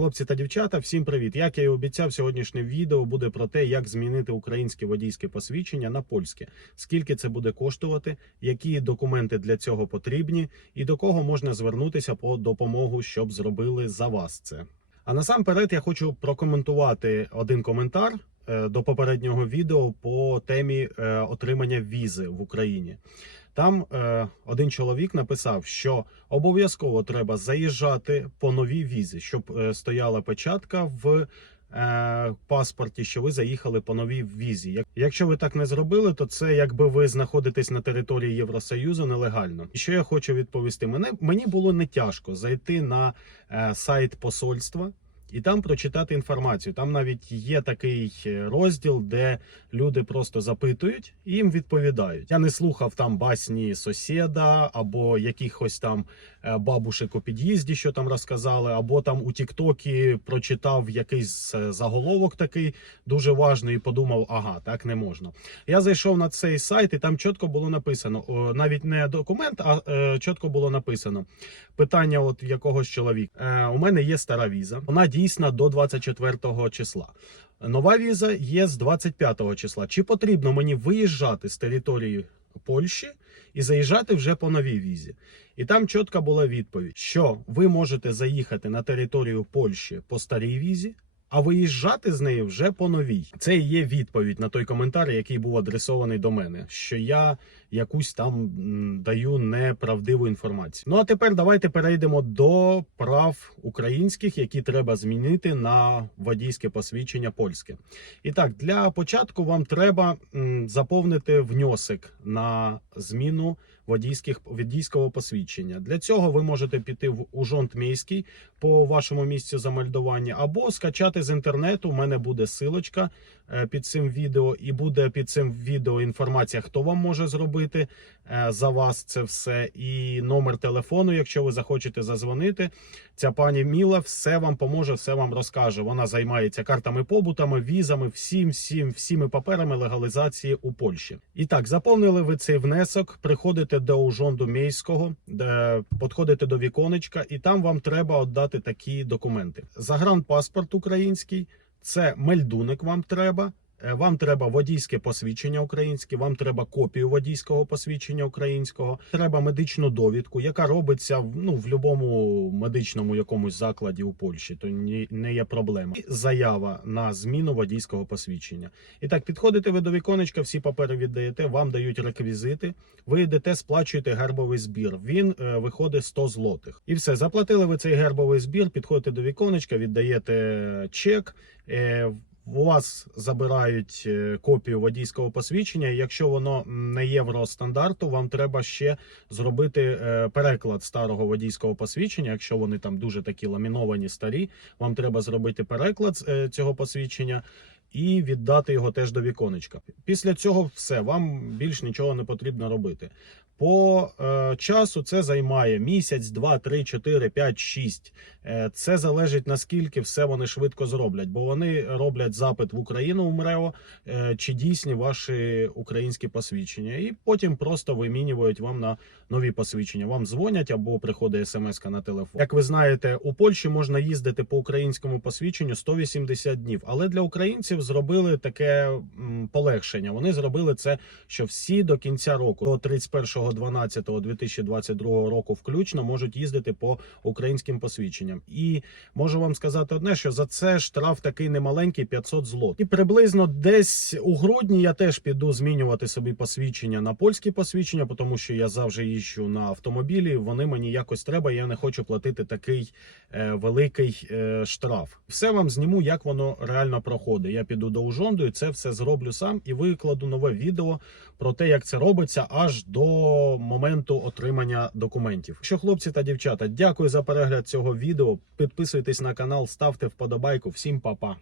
Хлопці та дівчата, всім привіт! Як я і обіцяв, сьогоднішнє відео буде про те, як змінити українське водійське посвідчення на польське, скільки це буде коштувати, які документи для цього потрібні, і до кого можна звернутися по допомогу, щоб зробили за вас це. А насамперед я хочу прокоментувати один коментар е, до попереднього відео по темі е, отримання візи в Україні. Там е, один чоловік написав, що обов'язково треба заїжджати по новій візі, щоб е, стояла печатка в е, паспорті, що ви заїхали по новій візі. Як, якщо ви так не зробили, то це якби ви знаходитесь на території Євросоюзу нелегально. І що я хочу відповісти? Мене мені було не тяжко зайти на е, сайт посольства. І там прочитати інформацію. Там навіть є такий е, розділ, де люди просто запитують і їм відповідають. Я не слухав там басні сусіда або якихось там е, бабушек у під'їзді, що там розказали, або там у Тіктокі прочитав якийсь е, заголовок такий дуже важний і подумав, ага, так не можна. Я зайшов на цей сайт, і там чітко було написано: навіть не документ, а чітко було написано питання от якогось чоловіка. У мене є стара віза. Вона дійсна до 24 числа. Нова віза є з 25 числа. Чи потрібно мені виїжджати з території Польщі і заїжджати вже по новій візі? І там чітка була відповідь, що ви можете заїхати на територію Польщі по старій візі. А виїжджати з неї вже по новій. Це є відповідь на той коментар, який був адресований до мене, що я якусь там даю неправдиву інформацію. Ну а тепер давайте перейдемо до прав українських, які треба змінити на водійське посвідчення польське. І так, для початку вам треба заповнити внесок на зміну водійських водійського посвідчення. Для цього ви можете піти в Ужонт міський по вашому місцю замельдування, або скачати з інтернету. У мене буде силочка е, під цим відео, і буде під цим відео інформація, хто вам може зробити е, за вас це все, і номер телефону, якщо ви захочете зазвонити. Ця пані Міла все вам поможе, все вам розкаже. Вона займається картами побутами, візами, всім, всім, всіми паперами легалізації у Польщі. І так, заповнили ви цей внесок, приходите до Ужонду міського, де підходите до віконечка, і там вам треба віддати такі документи: загранпаспорт український, це мельдуник вам треба. Е, Вам треба водійське посвідчення українське, вам треба копію водійського посвідчення українського, треба медичну довідку, яка робиться ну, в будь-якому медичному якомусь закладі у Польщі, то не є проблема. І заява на зміну водійського посвідчення. І так, підходите ви до віконечка, всі папери віддаєте, вам дають реквізити. Ви йдете, сплачуєте гербовий збір. Він е, виходить 100 злотих. І все, заплатили ви цей гербовий збір, підходите до віконечка, віддаєте чек. Е, у вас забирають е, копію водійського посвідчення. Якщо воно не євростандарту, вам треба ще зробити е, переклад старого водійського посвідчення. Якщо вони там дуже такі ламіновані старі, вам треба зробити переклад е, цього посвідчення. І віддати його теж до віконечка. Після цього все вам більш нічого не потрібно робити. По е, часу це займає місяць, два, три, чотири, п'ять, шість. Е, це залежить наскільки все вони швидко зроблять, бо вони роблять запит в Україну в МРЕО, е, чи дійсні ваші українські посвідчення, і потім просто вимінюють вам на нові посвідчення. Вам дзвонять або приходить смс на телефон. Як ви знаєте, у Польщі можна їздити по українському посвідченню 180 днів, але для українців зробили таке м, полегшення. Вони зробили це, що всі до кінця року, до 31.12.2022 року, включно можуть їздити по українським посвідченням. І можу вам сказати одне, що за це штраф такий немаленький 500 злот. І приблизно десь у грудні я теж піду змінювати собі посвідчення на польські посвідчення, тому що я завжди їжджу на автомобілі. Вони мені якось треба. Я не хочу платити такий е, великий е, штраф. Все вам зніму, як воно реально проходить. Я піду до Ужонду і це все зроблю сам і викладу нове відео про те, як це робиться, аж моменту отримання документів. Що хлопці та дівчата, дякую за перегляд цього відео. Підписуйтесь на канал, ставте вподобайку. Всім па-па.